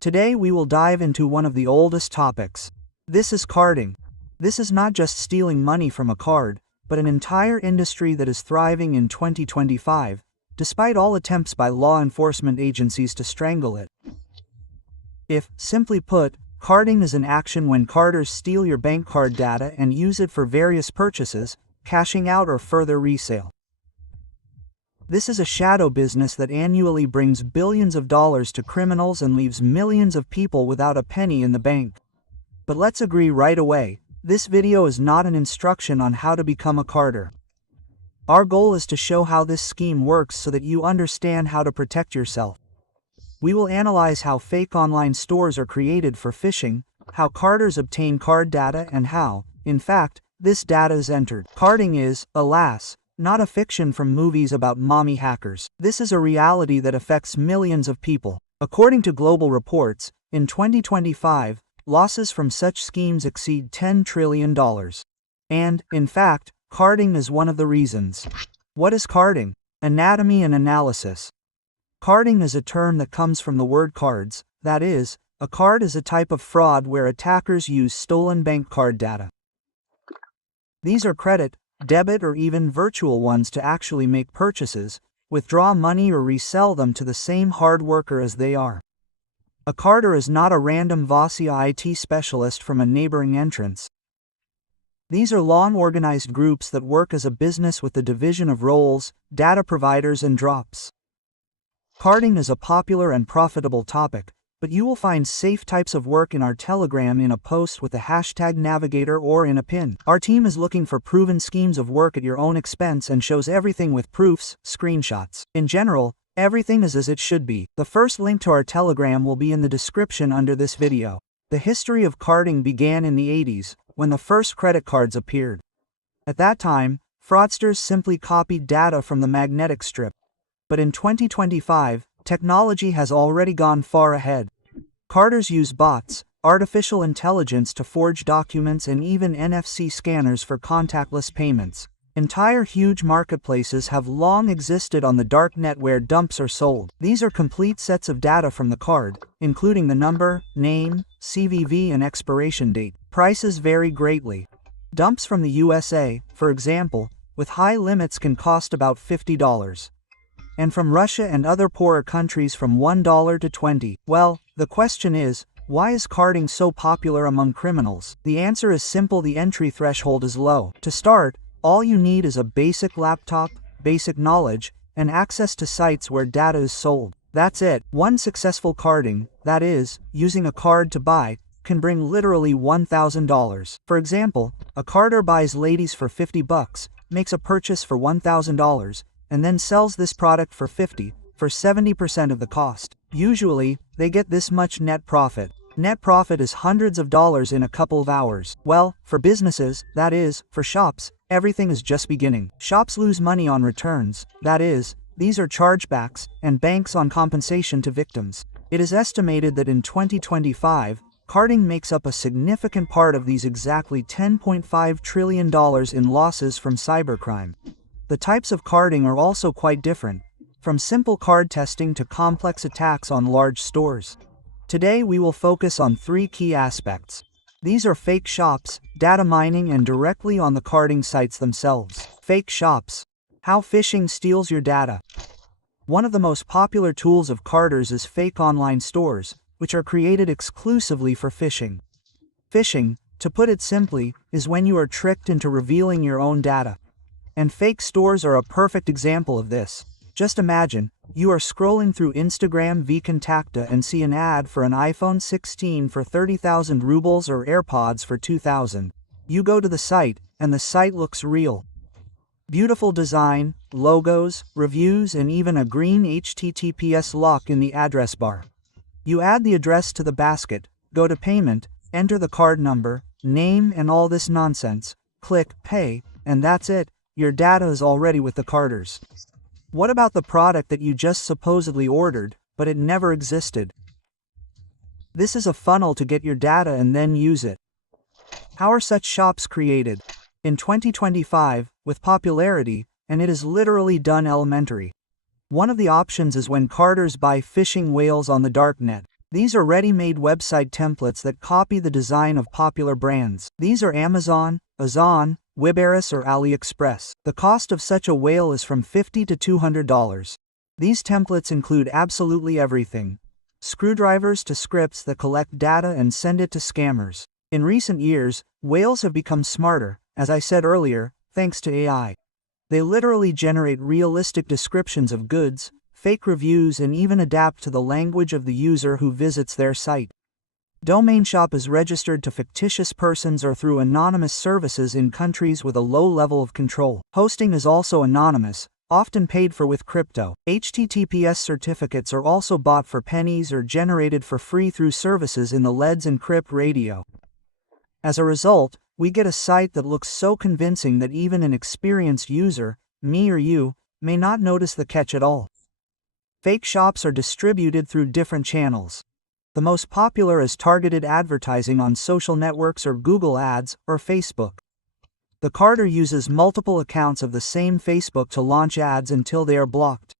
Today we will dive into one of the oldest topics. This is carding. This is not just stealing money from a card, but an entire industry that is thriving in 2025, despite all attempts by law enforcement agencies to strangle it. Simply put, carding is an action when carders steal your bank card data and use it for various purchases, cashing out or further resale. This is a shadow business that annually brings billions of dollars to criminals and leaves millions of people without a penny in the bank. But let's agree right away, this video is not an instruction on how to become a carder. Our goal is to show how this scheme works so that you understand how to protect yourself. We will analyze how fake online stores are created for phishing, how carders obtain card data, and how, in fact, this data is entered. Carding is, alas, not a fiction from movies about mommy hackers. This is a reality that affects millions of people. According to global reports, in 2025, losses from such schemes exceed $10 trillion. And, in fact, carding is one of the reasons. What is carding? Anatomy and analysis. Carding is a term that comes from the word cards, that is, a card is a type of fraud where attackers use stolen bank card data. These are credit, debit, or even virtual ones to actually make purchases, withdraw money, or resell them to the same hard worker as they are. A carder is not a random Vosia IT specialist from a neighboring entrance. These are long organized groups that work as a business with the division of roles, data providers, and drops. Carding is a popular and profitable topic, but you will find safe types of work in our Telegram in a post with the hashtag navigator or in a pin. Our team is looking for proven schemes of work at your own expense and shows everything with proofs, screenshots. In general, everything is as it should be. The first link to our Telegram will be in the description under this video. The history of carding began in the 80s, when the first credit cards appeared. At that time, fraudsters simply copied data from the magnetic strip. But in 2025, technology has already gone far ahead. Carders use bots, artificial intelligence to forge documents, and even NFC scanners for contactless payments. Entire huge marketplaces have long existed on the dark net where dumps are sold. These are complete sets of data from the card, including the number, name, CVV, and expiration date. Prices vary greatly. Dumps from the USA, for example, with high limits can cost about $50. And from Russia and other poorer countries from $1 to $20. Well, the question is, why is carding so popular among criminals? The answer is simple: the entry threshold is low. To start, all you need is a basic laptop, basic knowledge, and access to sites where data is sold. That's it. One successful carding, that is, using a card to buy, can bring literally $1,000. For example, a carder buys ladies for $50, makes a purchase for $1,000, and then sells this product for $50, for 70% of the cost. Usually, they get this much net profit. Net profit is hundreds of dollars in a couple of hours. Well, for businesses, that is, for shops, everything is just beginning. Shops lose money on returns, that is, these are chargebacks, and banks on compensation to victims. It is estimated that in 2025, carding makes up a significant part of these exactly $10.5 trillion in losses from cybercrime. The types of carding are also quite different, from simple card testing to complex attacks on large stores. Today we will focus on three key aspects. These are fake shops, data mining, and directly on the carding sites themselves. Fake shops. How phishing steals your data. One of the most popular tools of carders is fake online stores, which are created exclusively for phishing. Phishing, to put it simply, is when you are tricked into revealing your own data. And fake stores are a perfect example of this. Just imagine, you are scrolling through Instagram vKontakte and see an ad for an iPhone 16 for 30,000 rubles or AirPods for 2,000. You go to the site, and the site looks real. Beautiful design, logos, reviews, and even a green HTTPS lock in the address bar. You add the address to the basket, go to payment, enter the card number, name, and all this nonsense, click pay, and that's it. Your data is already with the carders. What about the product that you just supposedly ordered, but it never existed? This is a funnel to get your data and then use it. How are such shops created? In 2025, with popularity, and it is literally done elementary. One of the options is when carders buy phishing whales on the darknet. These are ready-made website templates that copy the design of popular brands. These are Amazon, Ozon, Webera's or AliExpress. The cost of such a whale is from $50 to $200. These templates include absolutely everything. Screwdrivers to scripts that collect data and send it to scammers. In recent years, whales have become smarter, as I said earlier, thanks to AI. They literally generate realistic descriptions of goods, fake reviews, and even adapt to the language of the user who visits their site. Domain shop is registered to fictitious persons or through anonymous services in countries with a low level of control. Hosting is also anonymous, often paid for with crypto. HTTPS certificates are also bought for pennies or generated for free through services in the Let's Encrypt radio. As a result, we get a site that looks so convincing that even an experienced user, me or you, may not notice the catch at all. Fake shops are distributed through different channels. The most popular is targeted advertising on social networks or Google Ads or Facebook. The carder uses multiple accounts of the same Facebook to launch ads until they are blocked.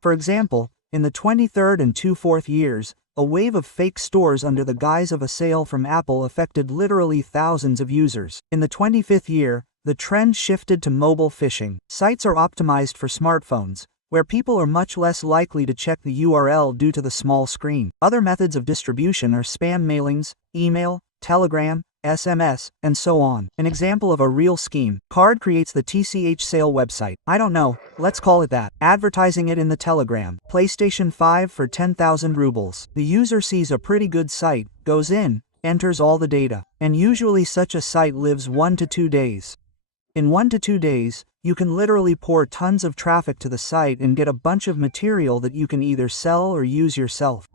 For example, in the 23rd and 24th years, a wave of fake stores under the guise of a sale from Apple affected literally thousands of users. In the 25th year, the trend shifted to mobile phishing. Sites are optimized for smartphones, where people are much less likely to check the URL due to the small screen. Other methods of distribution are spam mailings, email, telegram, SMS, and so on. An example of a real scheme: Card creates the TCH sale website. I don't know, let's call it that. Advertising it in the telegram. PlayStation 5 for 10,000 rubles. The user sees a pretty good site, goes in, enters all the data, and usually such a site lives 1 to 2 days. In 1 to 2 days, you can literally pour tons of traffic to the site and get a bunch of material that you can either sell or use yourself.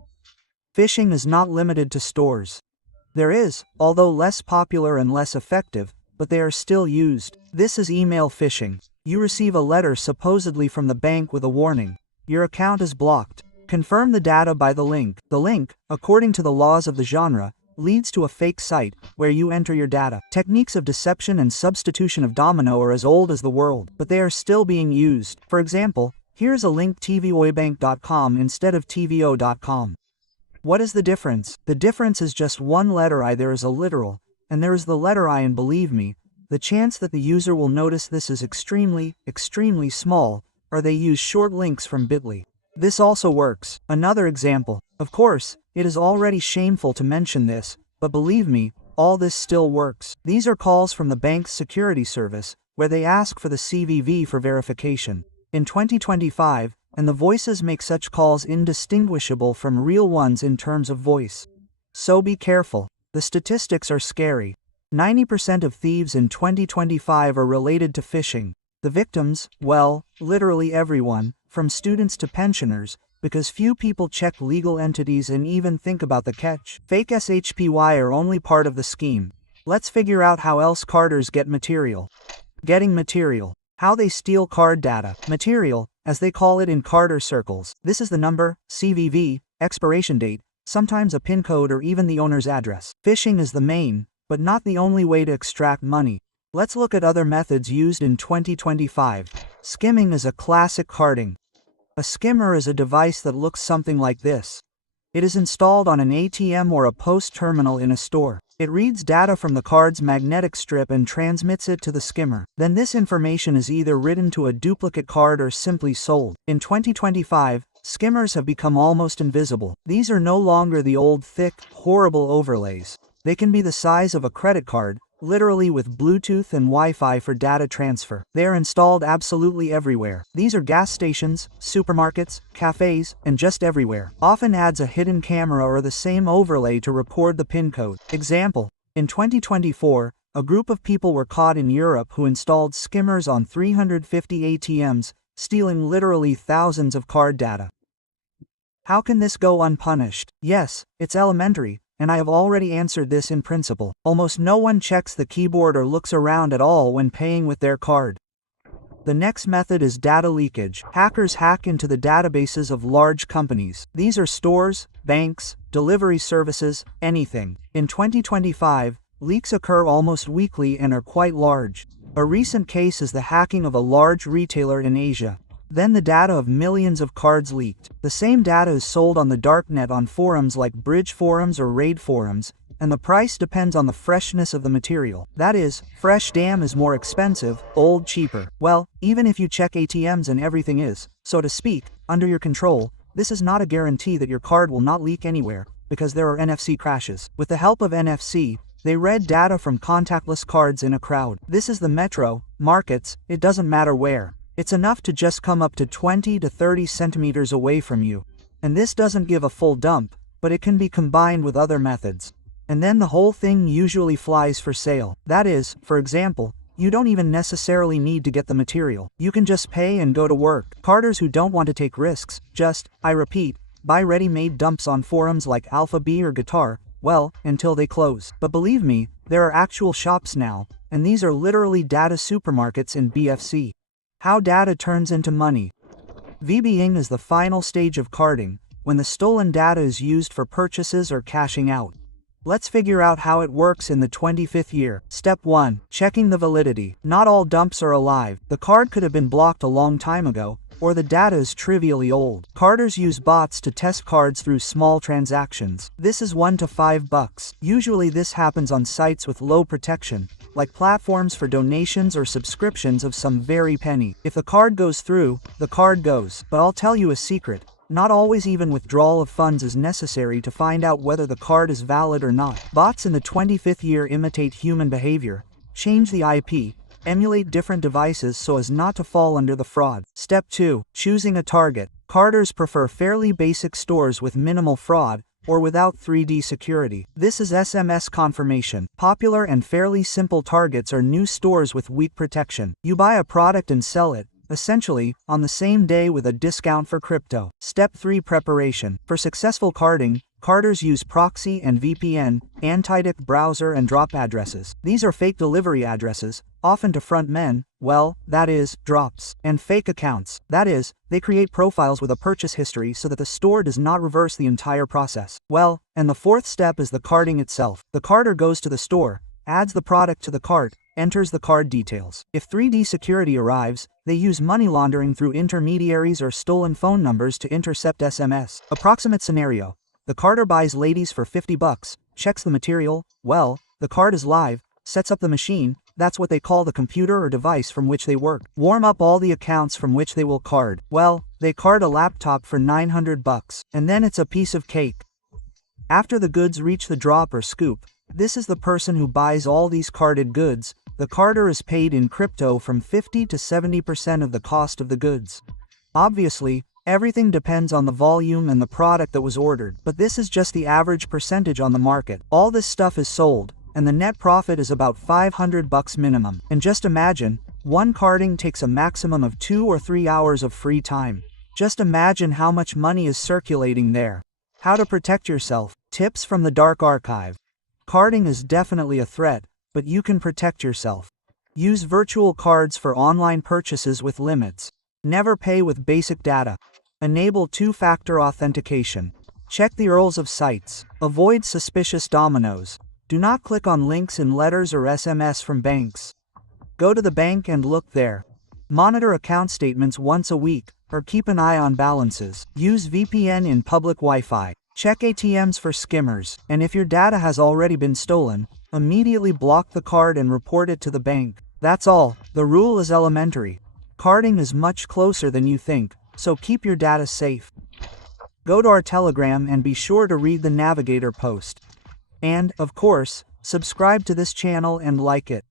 Phishing is not limited to stores. There is, although less popular and less effective, but they are still used. This is email phishing. You receive a letter supposedly from the bank with a warning. Your account is blocked. Confirm the data by the link. The link, according to the laws of the genre, leads to a fake site, where you enter your data. Techniques of deception and substitution of domino are as old as the world, but they are still being used. For example, here's a link tvoibank.com instead of tvo.com. What is the difference? The difference is just one letter I. There is a literal, and there is the letter I, and believe me, the chance that the user will notice this is extremely, extremely small, or they use short links from Bitly. This also works. Another example. Of course, it is already shameful to mention this, but believe me, all this still works. These are calls from the bank's security service, where they ask for the CVV for verification. In 2025, and the voices make such calls indistinguishable from real ones in terms of voice. So be careful. The statistics are scary. 90% of thieves in 2025 are related to phishing. The victims, well, literally everyone, from students to pensioners, because few people check legal entities and even think about the catch. Fake SHPY are only part of the scheme. Let's figure out how else carders get material. Getting material. How they steal card data. Material, as they call it in carder circles. This is the number, CVV, expiration date, sometimes a PIN code or even the owner's address. Phishing is the main, but not the only way to extract money. Let's look at other methods used in 2025. Skimming is a classic carding. A skimmer is a device that looks something like this. It is installed on an ATM or a POS terminal in a store. It reads data from the card's magnetic strip and transmits it to the skimmer. Then this information is either written to a duplicate card or simply sold. In 2025, skimmers have become almost invisible. These are no longer the old thick, horrible overlays. They can be the size of a credit card, literally with Bluetooth and Wi-Fi for data transfer. They are installed absolutely everywhere. These are gas stations, supermarkets, cafes, and just everywhere. Often adds a hidden camera or the same overlay to record the PIN code. Example: in 2024, a group of people were caught in Europe who installed skimmers on 350 ATMs, stealing literally thousands of card data. How can this go unpunished? Yes, it's elementary. And I have already answered this in principle. Almost no one checks the keyboard or looks around at all when paying with their card. The next method is data leakage. Hackers hack into the databases of large companies. These are stores, banks, delivery services, anything. In 2025, leaks occur almost weekly and are quite large. A recent case is the hacking of a large retailer in Asia. Then the data of millions of cards leaked. The same data is sold on the darknet on forums like Bridge forums or Raid forums, and the price depends on the freshness of the material. That is, fresh damn is more expensive, old cheaper. Well, even if you check ATMs and everything is, so to speak, under your control, this is not a guarantee that your card will not leak anywhere, because there are NFC crashes. With the help of NFC, they read data from contactless cards in a crowd. This is the metro, markets, it doesn't matter where. It's enough to just come up to 20 to 30 centimeters away from you. And this doesn't give a full dump, but it can be combined with other methods. And then the whole thing usually flies for sale. That is, for example, you don't even necessarily need to get the material. You can just pay and go to work. Carders who don't want to take risks, just, I repeat, buy ready-made dumps on forums like Alpha-B or Guitar, well, until they close. But believe me, there are actual shops now, and these are literally data supermarkets in BFC. How data turns into money. Vbing is the final stage of carding, when the stolen data is used for purchases or cashing out. Let's figure out how it works in the 25th year. Step 1. Checking the validity. Not all dumps are alive. The card could have been blocked a long time ago, or the data is trivially old. Carders use bots to test cards through small transactions. This is $1 to $5. Usually this happens on sites with low protection, like platforms for donations or subscriptions of some very penny. If the card goes through, the card goes. But I'll tell you a secret. Not always even withdrawal of funds is necessary to find out whether the card is valid or not. Bots in the 25th year imitate human behavior, change the IP, emulate different devices so as not to fall under the fraud. Step 2. Choosing a target. Carders prefer fairly basic stores with minimal fraud, or without 3D security. This is SMS confirmation. Popular and fairly simple targets are new stores with weak protection. You buy a product and sell it, essentially, on the same day with a discount for crypto. Step 3. Preparation. For successful carding, carders use proxy and VPN, anti-dick browser and drop addresses. These are fake delivery addresses, often to front men, well, that is, drops, and fake accounts. That is, they create profiles with a purchase history so that the store does not reverse the entire process. Well, and the fourth step is the carding itself. The carder goes to the store, adds the product to the cart, enters the card details. If 3D security arrives, they use money laundering through intermediaries or stolen phone numbers to intercept SMS. Approximate scenario. The carder buys ladies for $50, checks the material, well, the card is live, sets up the machine, that's what they call the computer or device from which they work. Warm up all the accounts from which they will card. Well, they card a laptop for $900, and then it's a piece of cake. After the goods reach the drop or scoop, this is the person who buys all these carded goods. The carder is paid in crypto from 50 to 70% of the cost of the goods. Obviously, everything depends on the volume and the product that was ordered, but this is just the average percentage on the market. All this stuff is sold, and the net profit is about $500 minimum. And just imagine, one carding takes a maximum of 2 or 3 hours of free time. Just imagine how much money is circulating there. How to protect yourself. Tips from the dark archive. Carding is definitely a threat, but you can protect yourself. Use virtual cards for online purchases with limits. Never pay with basic data. Enable two-factor authentication. Check the URLs of sites. Avoid suspicious dominoes. Do not click on links in letters or SMS from banks. Go to the bank and look there. Monitor account statements once a week, or keep an eye on balances. Use VPN in public Wi-Fi. Check ATMs for skimmers, and if your data has already been stolen, immediately block the card and report it to the bank. That's all. The rule is elementary. Carding is much closer than you think, so keep your data safe. Go to our Telegram and be sure to read the Navigator post. And, of course, subscribe to this channel and like it.